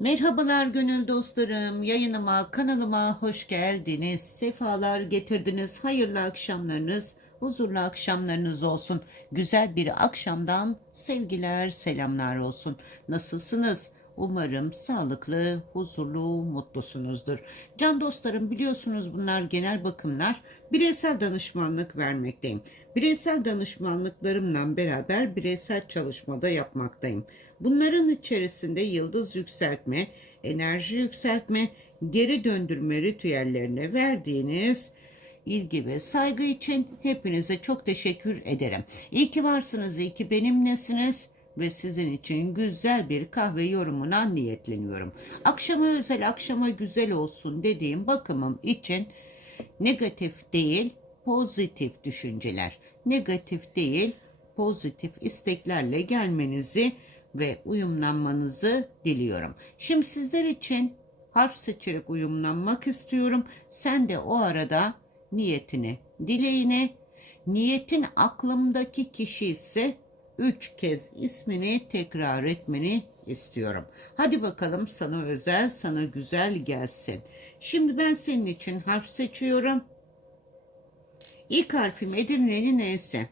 Merhabalar gönül dostlarım. Yayınıma, kanalıma hoş geldiniz. Sefalar getirdiniz. Hayırlı akşamlarınız, huzurlu akşamlarınız olsun. Güzel bir akşamdan sevgiler, selamlar olsun. Nasılsınız? Umarım sağlıklı, huzurlu, mutlusunuzdur. Can dostlarım biliyorsunuz bunlar genel bakımlar. Bireysel danışmanlık vermekteyim. Bireysel danışmanlıklarımla beraber bireysel çalışmada yapmaktayım. Bunların içerisinde yıldız yükseltme, enerji yükseltme, geri döndürme ritüellerine verdiğiniz ilgi ve saygı için hepinize çok teşekkür ederim. İyi ki varsınız, iyi ki benimlesiniz ve sizin için güzel bir kahve yorumuna niyetleniyorum. Akşama özel, akşama güzel olsun dediğim bakımım için negatif değil, pozitif düşünceler, negatif değil, pozitif isteklerle gelmenizi ve uyumlanmanızı diliyorum. Şimdi sizler için harf seçerek uyumlanmak istiyorum. Sen de o arada niyetini, dileğini, niyetin aklımdaki kişi ise üç kez ismini tekrar etmeni istiyorum. Hadi bakalım sana özel, sana güzel gelsin. Şimdi ben senin için harf seçiyorum. İlk harfim Edirne'nin N'si.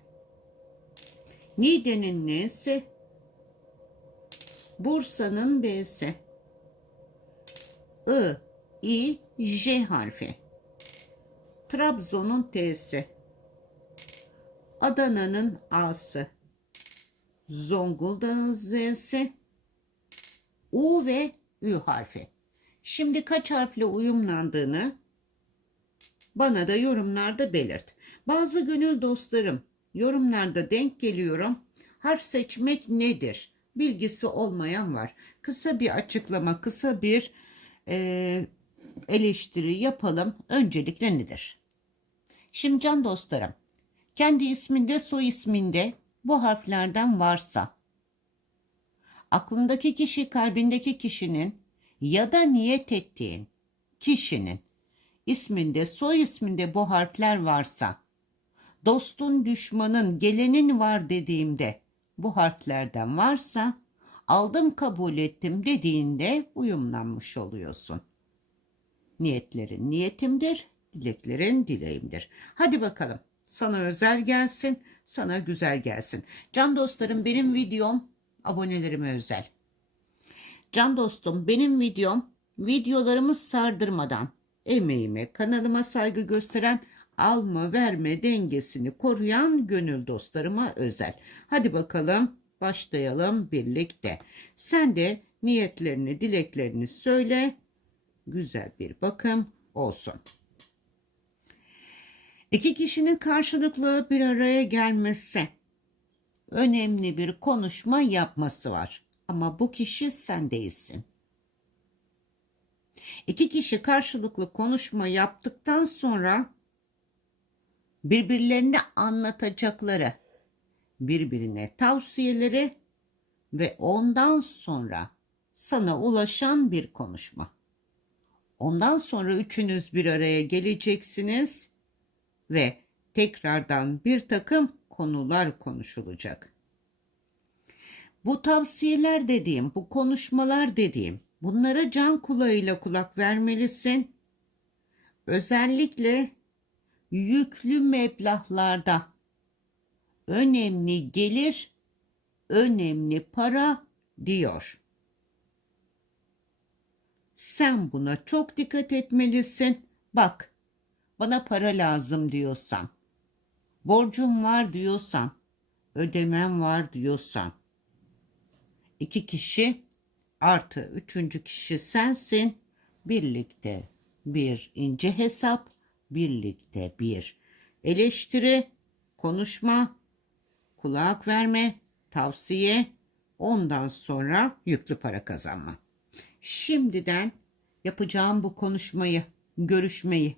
Niğde'nin N'si. Bursa'nın B'si. I, I, J harfi. Trabzon'un T'si. Adana'nın A'sı. Zonguldak'ın Z'si. U ve Ü harfi. Şimdi kaç harfle uyumlandığını bana da yorumlarda belirt. Bazı gönül dostlarım yorumlarda denk geliyorum. Harf seçmek nedir? Bilgisi olmayan var. Kısa bir açıklama, kısa bir e, eleştiri yapalım. Öncelikle nedir? Şimdi can dostlarım, kendi isminde, soy isminde bu harflerden varsa, aklındaki kişi, kalbindeki kişinin ya da niyet ettiğin kişinin isminde, soy isminde bu harfler varsa, dostun, düşmanın, gelenin var dediğimde bu harflerden varsa, aldım kabul ettim dediğinde uyumlanmış oluyorsun. Niyetlerin niyetimdir, dileklerin dileğimdir. Hadi bakalım sana özel gelsin, sana güzel gelsin. Can dostlarım benim videom abonelerime özel. Can dostum benim videom videolarımı sardırmadan emeğime, kanalıma saygı gösteren alma verme dengesini koruyan gönül dostlarıma özel. Hadi bakalım başlayalım birlikte. Sen de niyetlerini, dileklerini söyle. Güzel bir bakım olsun. İki kişinin karşılıklı bir araya gelmesi önemli bir konuşma yapması var. Ama bu kişi sen değilsin. İki kişi karşılıklı konuşma yaptıktan sonra birbirlerine anlatacakları, birbirine tavsiyeleri ve ondan sonra sana ulaşan bir konuşma. Ondan sonra üçünüz bir araya geleceksiniz ve tekrardan bir takım konular konuşulacak. Bu tavsiyeler dediğim, bu konuşmalar dediğim, bunlara can kulağıyla kulak vermelisin. Özellikle yüklü meblağlarda önemli gelir, önemli para diyor. Sen buna çok dikkat etmelisin. Bak, bana para lazım diyorsan, borcum var diyorsan, ödemem var diyorsan, iki kişi artı üçüncü kişi sensin, birlikte bir ince hesap, birlikte bir eleştiri, konuşma, kulak verme, tavsiye, ondan sonra yüklü para kazanma. Şimdiden yapacağım bu konuşmayı, görüşmeyi,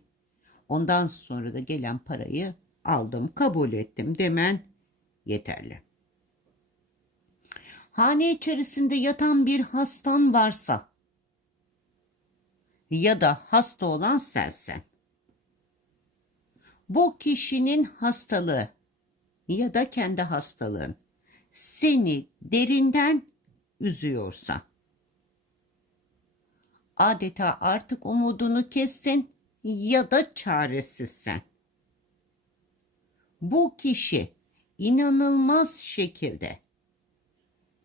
ondan sonra da gelen parayı aldım, kabul ettim demen yeterli. Hane içerisinde yatan bir hastan varsa ya da hasta olan sensen. Bu kişinin hastalığı ya da kendi hastalığın seni derinden üzüyorsa adeta artık umudunu kestin ya da çaresizsen. Bu kişi inanılmaz şekilde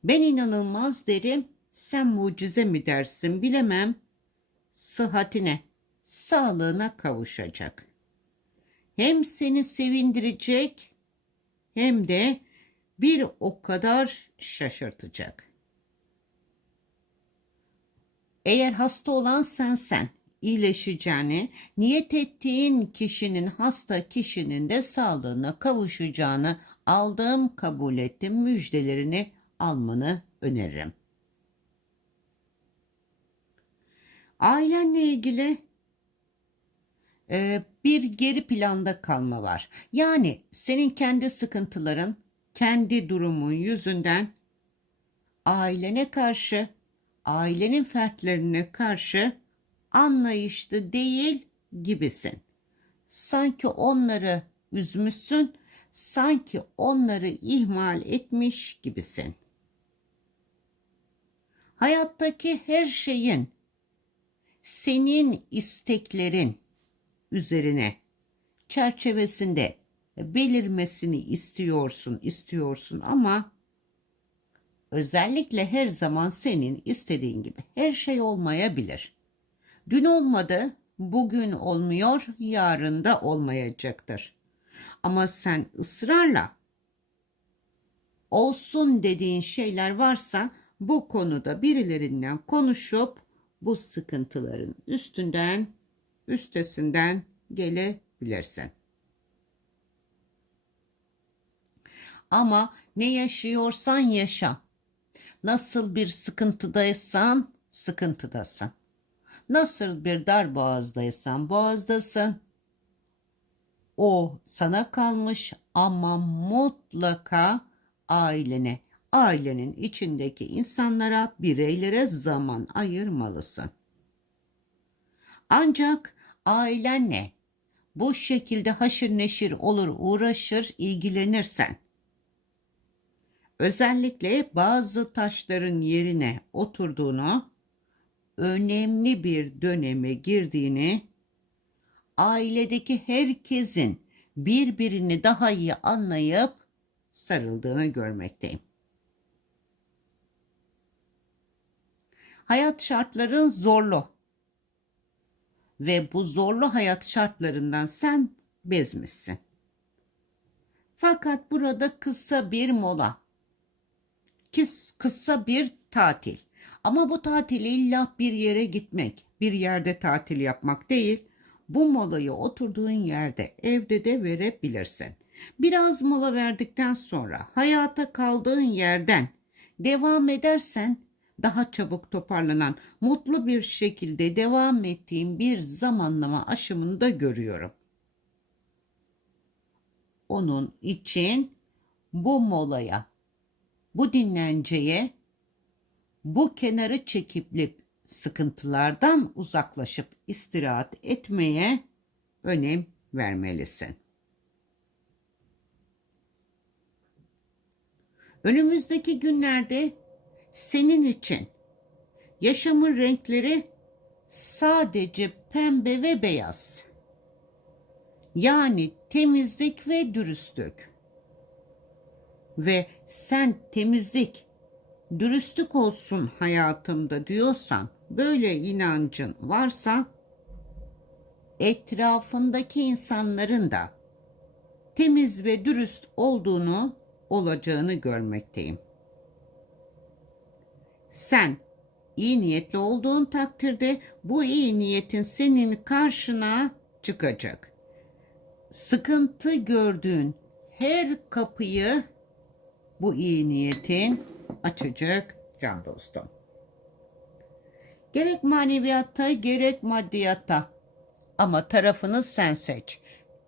ben inanılmaz derim sen mucize mi dersin bilemem sıhhatine sağlığına kavuşacak. Hem seni sevindirecek hem de bir o kadar şaşırtacak. Eğer hasta olan sensen iyileşeceğini, niyet ettiğin kişinin hasta kişinin de sağlığına kavuşacağını aldığım kabul ettim müjdelerini almanı öneririm. Ailenle ilgili e, bir geri planda kalma var. Yani senin kendi sıkıntıların, kendi durumun yüzünden ailene karşı, ailenin fertlerine karşı anlayışlı değil gibisin. Sanki onları üzmüşsün, sanki onları ihmal etmiş gibisin. Hayattaki her şeyin senin isteklerin üzerine çerçevesinde belirmesini istiyorsun, istiyorsun ama özellikle her zaman senin istediğin gibi her şey olmayabilir. Dün olmadı, bugün olmuyor, yarın da olmayacaktır. Ama sen ısrarla olsun dediğin şeyler varsa bu konuda birilerinden konuşup bu sıkıntıların üstünden, üstesinden gelebilirsin. Ama ne yaşıyorsan yaşa. Nasıl bir sıkıntıdaysan sıkıntıdasın. Nasıl bir dar boğazdaysan boğazdasın. O sana kalmış ama mutlaka ailene, ailenin içindeki insanlara, bireylere zaman ayırmalısın. Ancak ailenle bu şekilde haşır neşir olur, uğraşır, ilgilenirsen, özellikle bazı taşların yerine oturduğunu, önemli bir döneme girdiğini, ailedeki herkesin birbirini daha iyi anlayıp sarıldığını görmekteyim. Hayat şartların zorlu ve bu zorlu hayat şartlarından sen bezmişsin. Fakat burada kısa bir mola, kıs, kısa bir tatil. Ama bu tatil illa bir yere gitmek, bir yerde tatil yapmak değil. Bu molayı oturduğun yerde, evde de verebilirsin. Biraz mola verdikten sonra hayata kaldığın yerden devam edersen daha çabuk toparlanan, mutlu bir şekilde devam ettiğim bir zamanlama aşımını görüyorum. Onun için bu molaya, bu dinlenceye, bu kenarı çekip sıkıntılardan uzaklaşıp istirahat etmeye önem vermelisin. Önümüzdeki günlerde senin için yaşamın renkleri sadece pembe ve beyaz. Yani temizlik ve dürüstlük. Ve sen temizlik, dürüstlük olsun hayatımda diyorsan, böyle inancın varsa etrafındaki insanların da temiz ve dürüst olduğunu olacağını görmekteyim. Sen iyi niyetli olduğun takdirde bu iyi niyetin senin karşına çıkacak. Sıkıntı gördüğün her kapıyı bu iyi niyetin açacak can dostum. Gerek maneviyatta gerek maddiyatta ama tarafını sen seç.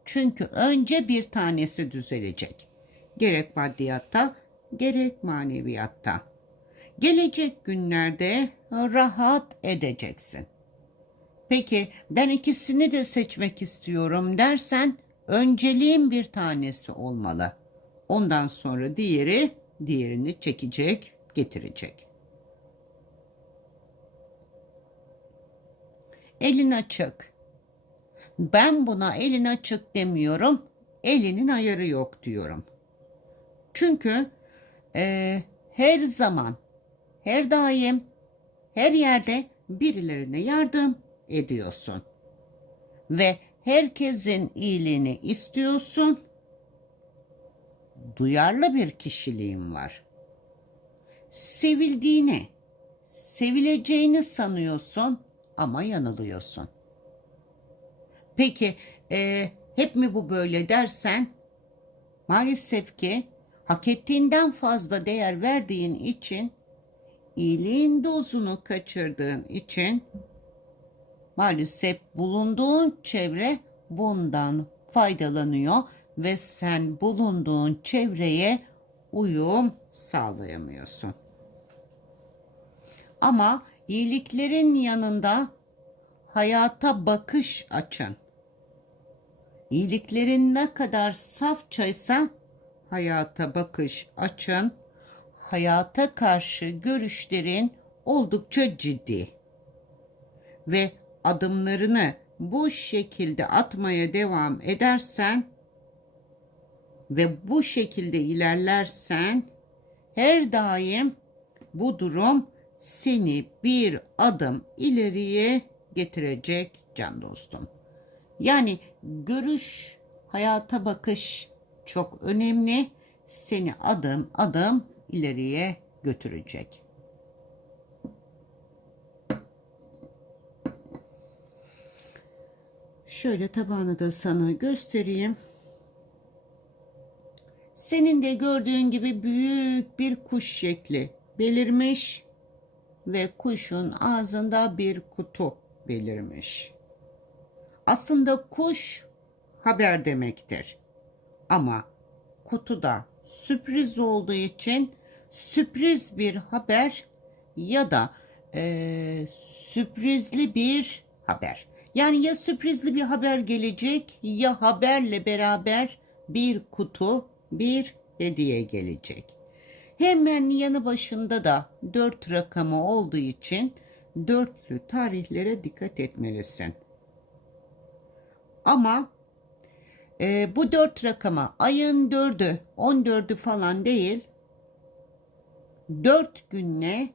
Çünkü önce bir tanesi düzelecek. Gerek maddiyatta gerek maneviyatta. Gelecek günlerde rahat edeceksin. Peki ben ikisini de seçmek istiyorum dersen önceliğin bir tanesi olmalı. Ondan sonra diğeri diğerini çekecek, getirecek. elin açık. Ben buna elin açık demiyorum. Elinin ayarı yok diyorum. Çünkü eee, her zaman, her daim, her yerde birilerine yardım ediyorsun. Ve herkesin iyiliğini istiyorsun. Duyarlı bir kişiliğin var. Sevildiğini, sevileceğini sanıyorsun ama yanılıyorsun. Peki eee, hep mi bu böyle dersen maalesef ki hak ettiğinden fazla değer verdiğin için iyiliğin dozunu kaçırdığın için maalesef bulunduğun çevre bundan faydalanıyor ve sen bulunduğun çevreye uyum sağlayamıyorsun. Ama iyiliklerin yanında hayata bakış açın. İyiliklerin ne kadar safçaysa hayata bakış açın. Hayata karşı görüşlerin oldukça ciddi. Ve adımlarını bu şekilde atmaya devam edersen ve bu şekilde ilerlersen her daim bu durum seni bir adım ileriye getirecek can dostum. Yani görüş, hayata bakış çok önemli. Seni adım adım ileriye götürecek. Şöyle tabağını da sana göstereyim. Senin de gördüğün gibi büyük bir kuş şekli belirmiş ve kuşun ağzında bir kutu belirmiş. Aslında kuş haber demektir. Ama kutuda sürpriz olduğu için sürpriz bir haber ya da eee, sürprizli bir haber. Yani ya sürprizli bir haber gelecek ya haberle beraber bir kutu, bir hediye gelecek. Hemen yanı başında da dört rakamı olduğu için dörtlü tarihlere dikkat etmelisin. Ama e, bu dört rakama ayın dördü, on dördü falan değil, dört günle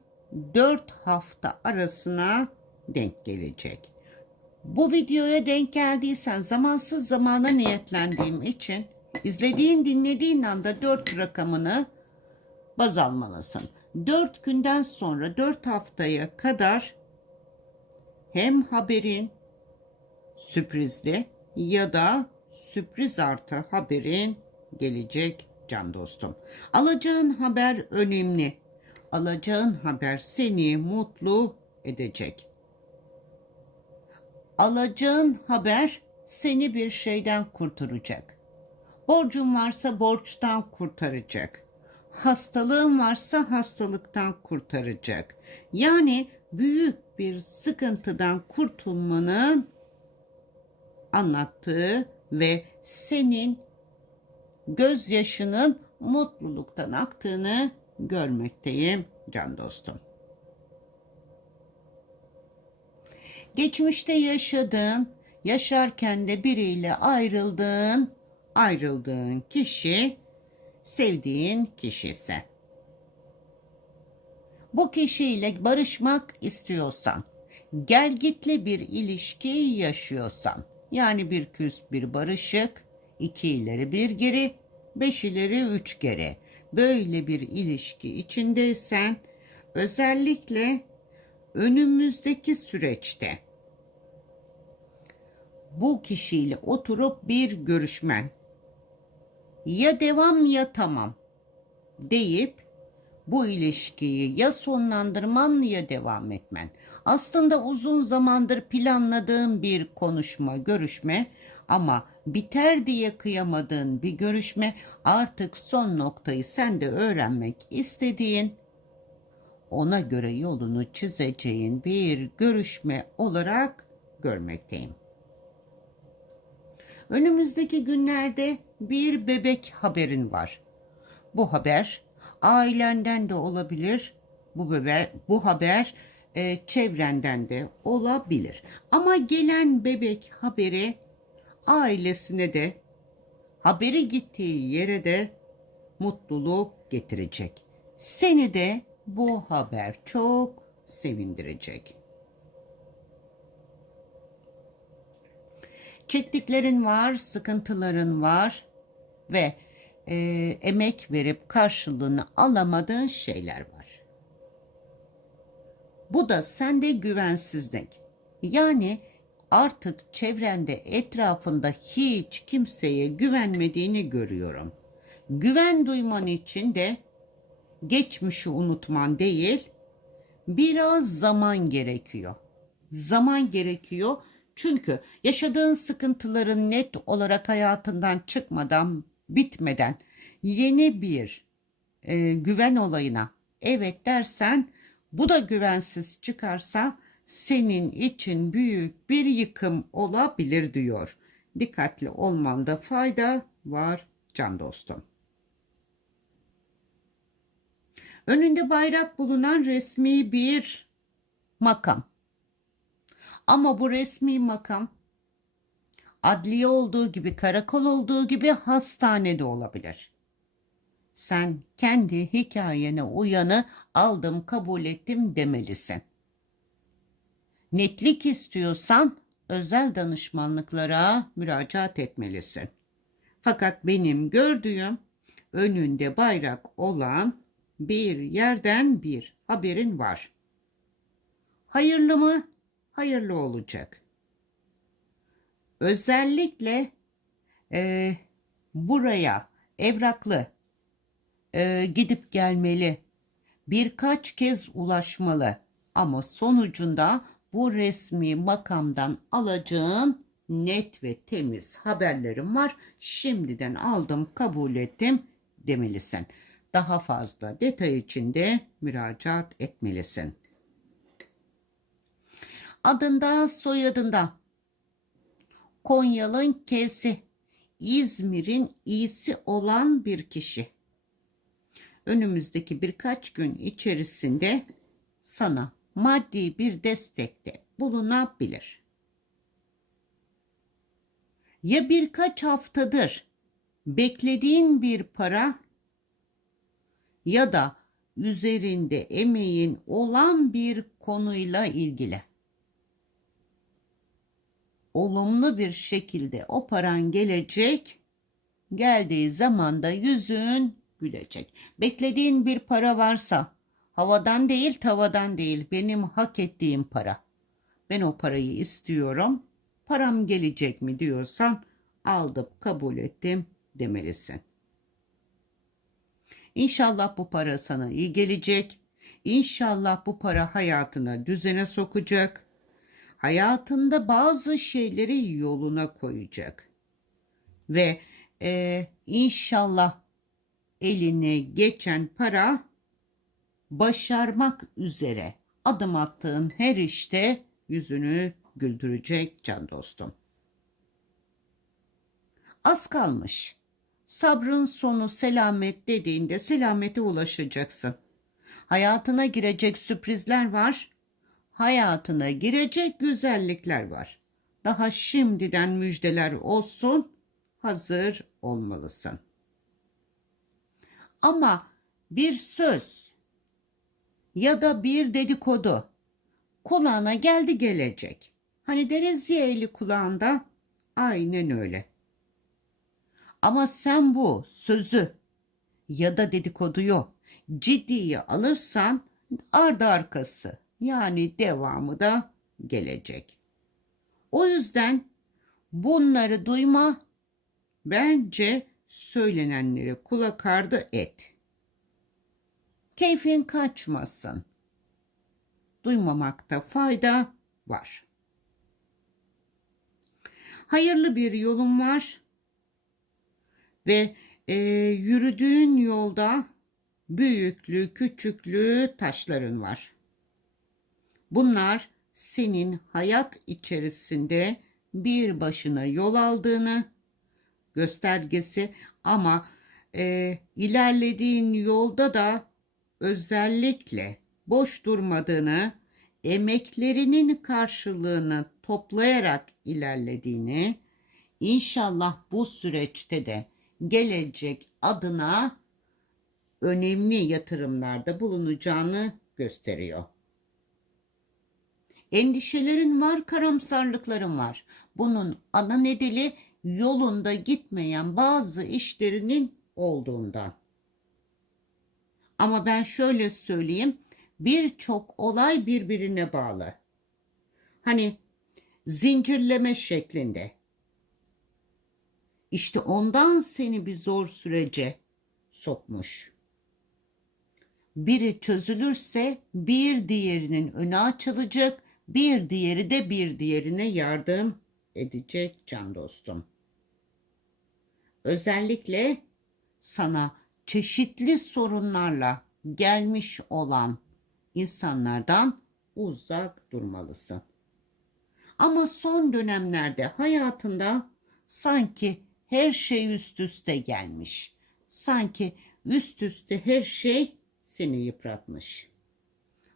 dört hafta arasına denk gelecek. Bu videoya denk geldiysen zamansız zamana niyetlendiğim için izlediğin dinlediğin anda dört rakamını baz almalısın. Dört günden sonra dört haftaya kadar hem haberin sürprizli ya da sürpriz artı haberin gelecek can dostum. Alacağın haber önemli. Alacağın haber seni mutlu edecek. Alacağın haber seni bir şeyden kurtaracak. Borcun varsa borçtan kurtaracak. Hastalığın varsa hastalıktan kurtaracak. Yani büyük bir sıkıntıdan kurtulmanın anlattığı ve senin gözyaşının mutluluktan aktığını görmekteyim can dostum. Geçmişte yaşadığın, yaşarken de biriyle ayrıldığın, ayrıldığın kişi sevdiğin kişisi. Bu kişiyle barışmak istiyorsan, gelgitli bir ilişki yaşıyorsan, yani bir küs bir barışık, iki ileri bir geri, beş ileri üç geri, böyle bir ilişki içindeysen, özellikle önümüzdeki süreçte bu kişiyle oturup bir görüşmen ya devam ya tamam deyip bu ilişkiyi ya sonlandırman ya devam etmen. Aslında uzun zamandır planladığın bir konuşma, görüşme ama biter diye kıyamadığın bir görüşme artık son noktayı sen de öğrenmek istediğin ona göre yolunu çizeceğin bir görüşme olarak görmekteyim. Önümüzdeki günlerde bir bebek haberin var. Bu haber ailenden de olabilir. Bu haber bu haber e, çevrenden de olabilir. Ama gelen bebek haberi ailesine de haberi gittiği yere de mutluluk getirecek. Seni de bu haber çok sevindirecek. Çektiklerin var, sıkıntıların var ve e, emek verip karşılığını alamadığın şeyler var. Bu da sende güvensizlik. Yani artık çevrende etrafında hiç kimseye güvenmediğini görüyorum. Güven duyman için de geçmişi unutman değil, biraz zaman gerekiyor. Zaman gerekiyor çünkü yaşadığın sıkıntıların net olarak hayatından çıkmadan, bitmeden yeni bir e, güven olayına evet dersen bu da güvensiz çıkarsa senin için büyük bir yıkım olabilir diyor. Dikkatli olmanda fayda var can dostum. Önünde bayrak bulunan resmi bir makam. Ama bu resmi makam adliye olduğu gibi, karakol olduğu gibi hastanede olabilir. Sen kendi hikayene uyanı aldım, kabul ettim demelisin. Netlik istiyorsan özel danışmanlıklara müracaat etmelisin. Fakat benim gördüğüm önünde bayrak olan bir yerden bir haberin var. Hayırlı mı? Hayırlı olacak. Özellikle e, buraya evraklı e, gidip gelmeli. Birkaç kez ulaşmalı. Ama sonucunda bu resmi makamdan alacağın net ve temiz haberlerim var. Şimdiden aldım, kabul ettim demelisin. Daha fazla detay için de müracaat etmelisin. Adında, soyadında Konyalı'nın K'si, İzmir'in İ'si olan bir kişi. Önümüzdeki birkaç gün içerisinde sana maddi bir destekte bulunabilir. Ya birkaç haftadır beklediğin bir para ya da üzerinde emeğin olan bir konuyla ilgili olumlu bir şekilde o paran gelecek. Geldiği zaman da yüzün gülecek. Beklediğin bir para varsa havadan değil tavadan değil benim hak ettiğim para. Ben o parayı istiyorum. Param gelecek mi diyorsan aldım kabul ettim demelisin. İnşallah bu para sana iyi gelecek. İnşallah bu para hayatına düzene sokacak hayatında bazı şeyleri yoluna koyacak. Ve e, inşallah eline geçen para başarmak üzere adım attığın her işte yüzünü güldürecek can dostum. Az kalmış. Sabrın sonu selamet dediğinde selamete ulaşacaksın. Hayatına girecek sürprizler var hayatına girecek güzellikler var. Daha şimdiden müjdeler olsun, hazır olmalısın. Ama bir söz ya da bir dedikodu kulağına geldi gelecek. Hani deriz ya eli kulağında aynen öyle. Ama sen bu sözü ya da dedikoduyu ciddiye alırsan ardı arkası yani devamı da gelecek. O yüzden bunları duyma bence söylenenlere kulak ardı et. Keyfin kaçmasın. Duymamakta fayda var. Hayırlı bir yolun var ve e, yürüdüğün yolda büyüklü küçüklü taşların var. Bunlar senin hayat içerisinde bir başına yol aldığını göstergesi ama e, ilerlediğin yolda da özellikle boş durmadığını, emeklerinin karşılığını toplayarak ilerlediğini, inşallah bu süreçte de gelecek adına önemli yatırımlarda bulunacağını gösteriyor. Endişelerin var, karamsarlıkların var. Bunun ana nedeni yolunda gitmeyen bazı işlerinin olduğundan. Ama ben şöyle söyleyeyim, birçok olay birbirine bağlı. Hani zincirleme şeklinde. İşte ondan seni bir zor sürece sokmuş. Biri çözülürse bir diğerinin önü açılacak, bir diğeri de bir diğerine yardım edecek can dostum. Özellikle sana çeşitli sorunlarla gelmiş olan insanlardan uzak durmalısın. Ama son dönemlerde hayatında sanki her şey üst üste gelmiş. Sanki üst üste her şey seni yıpratmış.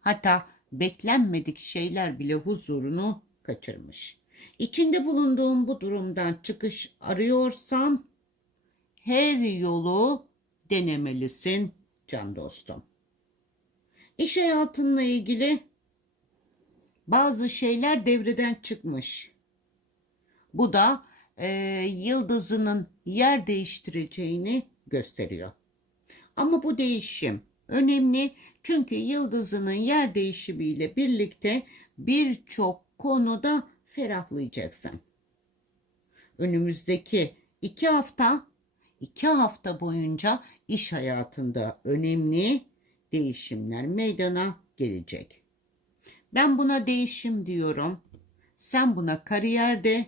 Hatta beklenmedik şeyler bile huzurunu kaçırmış. İçinde bulunduğum bu durumdan çıkış arıyorsan her yolu denemelisin can dostum. İş hayatınla ilgili bazı şeyler devreden çıkmış. Bu da e, yıldızının yer değiştireceğini gösteriyor. Ama bu değişim önemli çünkü yıldızının yer değişimiyle birlikte birçok konuda ferahlayacaksın. Önümüzdeki iki hafta, iki hafta boyunca iş hayatında önemli değişimler meydana gelecek. Ben buna değişim diyorum. Sen buna kariyerde,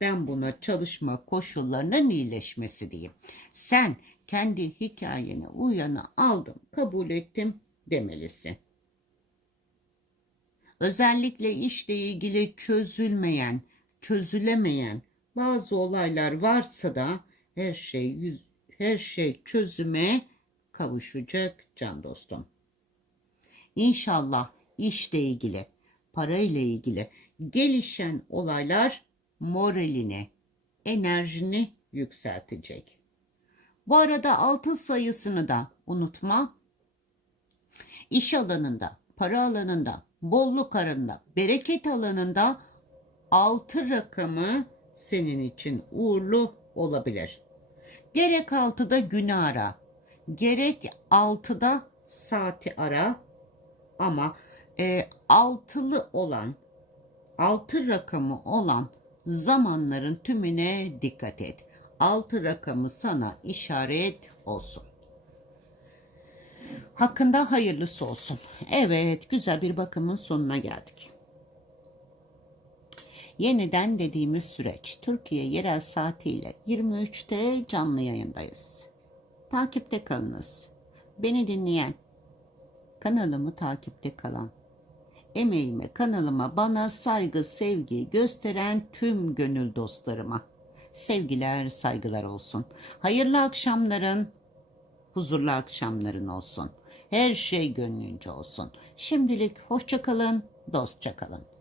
ben buna çalışma koşullarının iyileşmesi diyeyim. Sen kendi hikayene uyanı aldım, kabul ettim demelisin. Özellikle işle ilgili çözülmeyen, çözülemeyen bazı olaylar varsa da her şey yüz, her şey çözüme kavuşacak can dostum. İnşallah işle ilgili, parayla ilgili gelişen olaylar moralini, enerjini yükseltecek. Bu arada altın sayısını da unutma. İş alanında, para alanında, bolluk alanında, bereket alanında altı rakamı senin için uğurlu olabilir. Gerek altıda günü ara, gerek altıda saati ara ama e, altılı olan, altı rakamı olan zamanların tümüne dikkat et. Altı rakamı sana işaret olsun. Hakkında hayırlısı olsun. Evet, güzel bir bakımın sonuna geldik. Yeniden dediğimiz süreç Türkiye yerel saatiyle 23'te canlı yayındayız. Takipte kalınız. Beni dinleyen, kanalımı takipte kalan, emeğime, kanalıma, bana saygı, sevgi gösteren tüm gönül dostlarıma sevgiler, saygılar olsun. Hayırlı akşamların, huzurlu akşamların olsun. Her şey gönlünce olsun. Şimdilik hoşça kalın, dostça kalın.